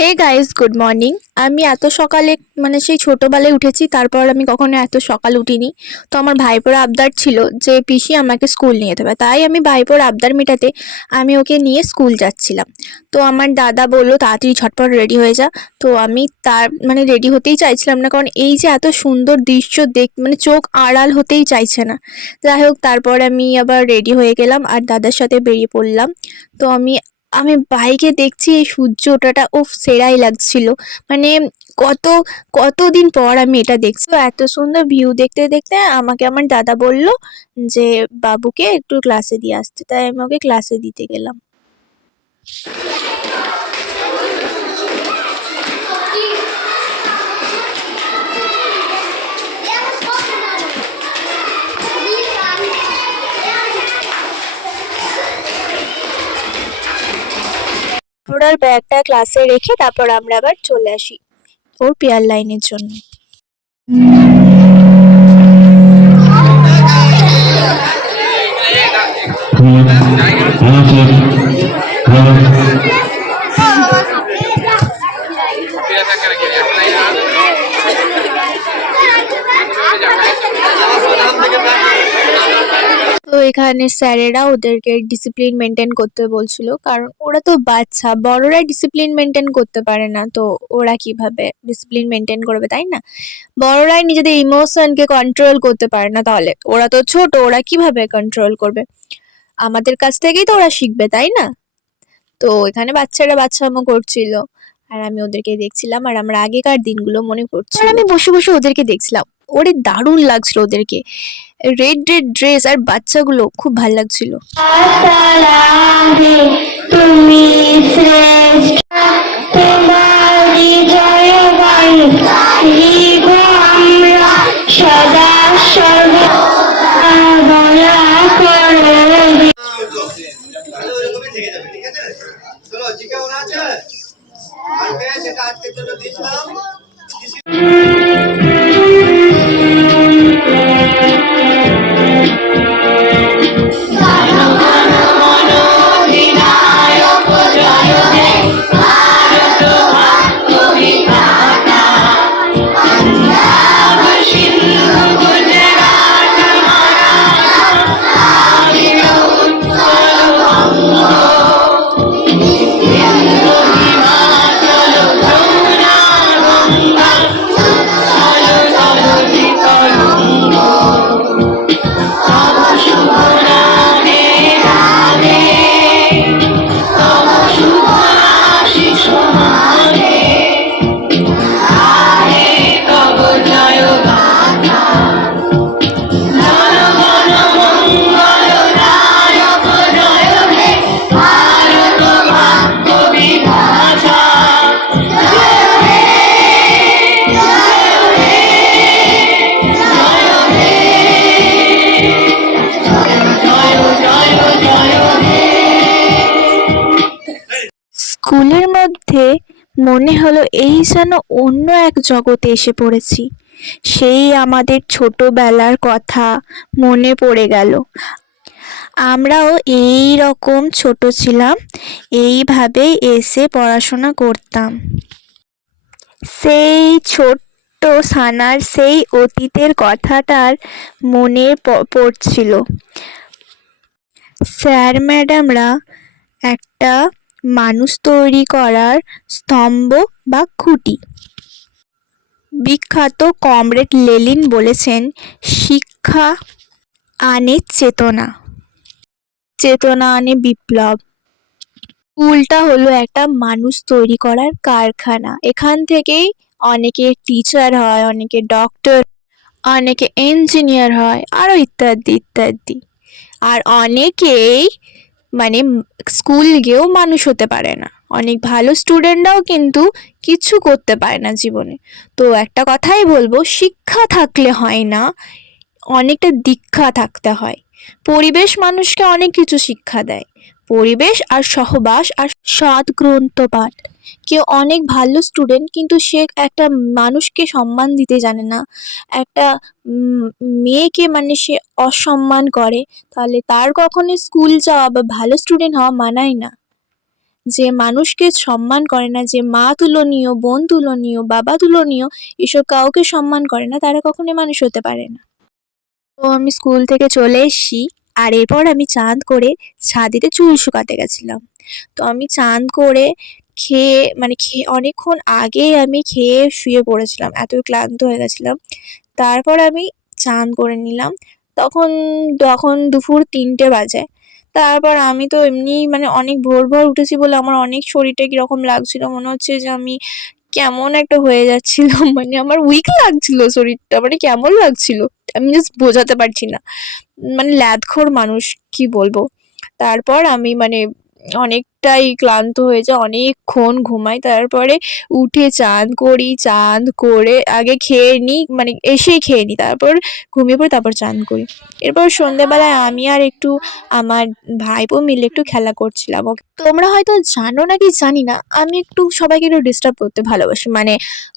Hey guys, good morning. আমি এত সকালে মানে সেই ছোটোবেলায় উঠেছি, তারপর আমি কখনো এত সকাল উঠিনি। তো আমার ভাইপোর আবদার ছিল যে পিসি আমাকে স্কুল নিয়ে যেতে হবে, তাই আমি ভাইপোর আবদার মেটাতে আমি ওকে নিয়ে স্কুল যাচ্ছিলাম। তো আমার দাদা বললো তাড়াতাড়ি ঝটপট রেডি হয়ে যা। তো আমি তার মানে রেডি হতেই চাইছিলাম না, কারণ এই যে এত সুন্দর দৃশ্য মানে চোখ আড়াল হতেই চাইছে না। যাই হোক, তারপর আমি আবার রেডি হয়ে গেলাম আর দাদার সাথে বেরিয়ে পড়লাম। তো আমি আমি বাইকে দেখছি এই সূর্য ওঠাটা, উফ সেরাই লাগছিল। মানে কত কতদিন পর আমি এটা দেখছি। তো এত সুন্দর ভিউ দেখতে দেখতে আমাকে আমার দাদা বলল যে বাবুকে একটু ক্লাসে দিয়ে আসতে, তাই আমি ওকে ক্লাসে দিতে গেলাম। ওর ব্যাগটা ক্লাসে রেখে তারপর আমরা আবার চলে আসি ওর পেয়ার লাইনের জন্য। তো এখানে স্যারেরা ওদেরকে ডিসিপ্লিন মেনটেন করতে বলছিল, কারণ ওরা তো বাচ্চা, বড়রা ডিসিপ্লিন মেনটেন করতে পারে না, তো ওরা কিভাবে ডিসিপ্লিন মেনটেন করবে, তাই না? বড়রাই নিজেদের ইমোশনকে কন্ট্রোল করতে পারে না, তাহলে ওরা তো ছোট, ওরা কিভাবে কন্ট্রোল করবে? আমাদের কাছ থেকেই তো ওরা শিখবে, তাই না? তো এখানে বাচ্চারা বাচ্চামো করছিল আর আমি ওদেরকে দেখছিলাম, আর আমার আগেকার দিনগুলো মনে পড়ছিল। আর আমি বসে বসে ওদেরকে দেখছিলাম, ওরে দারুণ লাগছিল ওদেরকে, রেড রেড ড্রেস আর বাচ্চাগুলো খুব ভাল লাগছিল। তুমি শ্রেষ্ঠ, তোমার হৃদয়ে বাণী লিখব আমরা সদা সর্বদা করে। চলো জি কেমন আছে আর যেটা আজকের জন্য দিয়েছিলাম। স্কুলের মধ্যে মনে হলো এই যেন অন্য এক জগতে এসে পড়েছি। সেই আমাদের ছোটবেলার কথা মনে পড়ে গেল। আমরাও এই রকম ছোট ছিলাম, এইভাবেই এসে পড়াশোনা করতাম। সেই ছোট্ট সানার সেই অতীতের কথাটার মনে পড়ছিল। স্যার ম্যাডামরা একটা মানুষ তৈরি করার স্তম্ভ বা খুঁটি। বিখ্যাত কমরেড লেনিন বলেছেন, শিক্ষা আনে চেতনা, চেতনা আনে বিপ্লব। স্কুলটা হলো একটা মানুষ তৈরি করার কারখানা। এখান থেকেই অনেকে টিচার হয়, অনেকে ডক্টর, অনেকে ইঞ্জিনিয়ার হয়, আরো ইত্যাদি ইত্যাদি। আর অনেকেই মানে স্কুল গিয়েও মানুষ হতে পারে না। অনেক ভালো স্টুডেন্টরাও কিন্তু কিছু করতে পারে না জীবনে। তো একটা কথাই বলবো, শিক্ষা থাকলে হয় না, অনেকটা দীক্ষা থাকতে হয়। পরিবেশ মানুষকে অনেক কিছু শিক্ষা দেয়, পরিবেশ আর সহবাস আর সৎ গ্রন্থপাঠ। কেউ অনেক ভালো স্টুডেন্ট কিন্তু সে একটা মানুষকে সম্মান দিতে জানে না, একটা মেয়েকে মানে সে অসম্মান করে, তাহলে তার কখনো স্কুল যাওয়া বা ভালো স্টুডেন্ট হওয়া মানায় না। যে মানুষকে সম্মান করে না, যে মা তুলনীয়, বোন তুলনীয়, বাবা তুলনীয়, এসব কাউকে সম্মান করে না, তারা কখনোই মানুষ হতে পারে না। তো আমি স্কুল থেকে চলে এসেছি, আর এরপর আমি চান করে ছাদেতে চুল শুকাতে গেছিলাম। তো আমি চান করে খেয়ে অনেকক্ষণ আগেই আমি খেয়ে শুয়ে পড়েছিলাম, এতই ক্লান্ত হয়ে গেছিলাম। তারপর আমি চান করে নিলাম। তখন তখন দুপুর ৩টে বাজে। তারপর আমি তো এমনিই অনেক ভোর উঠেছি বলে আমার অনেক শরীরটা কিরকম লাগছিল। মনে হচ্ছে যে আমি কেমন একটা হয়ে যাচ্ছিলাম, আমার উইক লাগছিল শরীরটা, কেমন লাগছিল। আমি জাস্ট বোঝাতে পারছি না। ল্যাদখোর মানুষ, কি বলবো। তারপর আমি অনেকটাই ক্লান্ত হয়ে যাই, অনেকক্ষণ ঘুমাই। তারপরে উঠে চান করি, চান করে আগে খেয়ে নিই, এসেই খেয়ে নিই, তারপর ঘুমিয়ে পড়ি, তারপর চান করি। এরপর সন্ধ্যেবেলায় আমি আর আমার ভাইপো মিলে একটু খেলা করছিলাম। তোমরা হয়তো জানো নাকি জানি না, আমি একটু সবাইকে একটু ডিস্টার্ব করতে ভালোবাসি,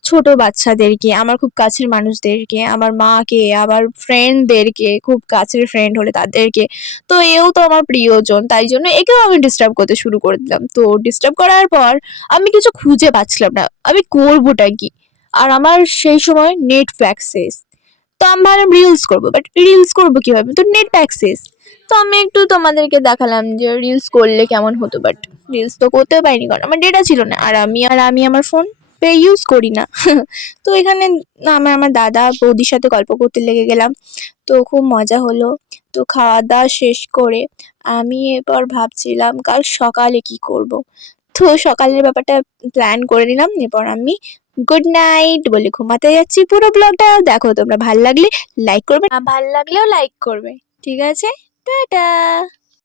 ছোট বাচ্চাদেরকে, আমার খুব কাছের মানুষদেরকে, আমার মাকে, আমার ফ্রেন্ডদেরকে, খুব কাছের ফ্রেন্ড হলে তাদেরকে। তো এও তো আমার প্রিয়জন, তাই জন্য একেও আমি ডিস্টার্ব করতে শুরু করে দিলাম। তো ডিস্টার্ব করার পর আমি কিছু খুঁজে পাচ্ছিলাম না, আমি করবোটা কি। আর আমার সেই সময় নেট প্যাক শেষ। তো আমি ভাবলাম রিলস করবো, বাট রিলস করবো কিভাবে, তো নেট প্যাক শেষ। তো আমি একটু তোমাদেরকে দেখালাম যে রিলস করলে কেমন হতো, বাট রিলস তো করতেও পারিনি, কারণ আমার ডেটা ছিল না, আর আমি আমার ফোন পে ইউজ করি না। তো এখানে আমার দাদা বৌদির সাথে গল্প করতে লেগে গেলাম। তো খুব মজা হলো। তো খাওয়া দাওয়া শেষ করে আমি এরপর ভাবছিলাম কাল সকালে কি করব। তো সকালের ব্যাপারটা প্ল্যান করে নিলাম। এরপর আমি গুড নাইট বলে ঘুমাতে যাচ্ছি। পুরো ব্লগটা দেখো তোমরা, ভাল লাগলে লাইক করবে, না ভাল লাগলেও লাইক করবে। ঠিক আছে, টাটা।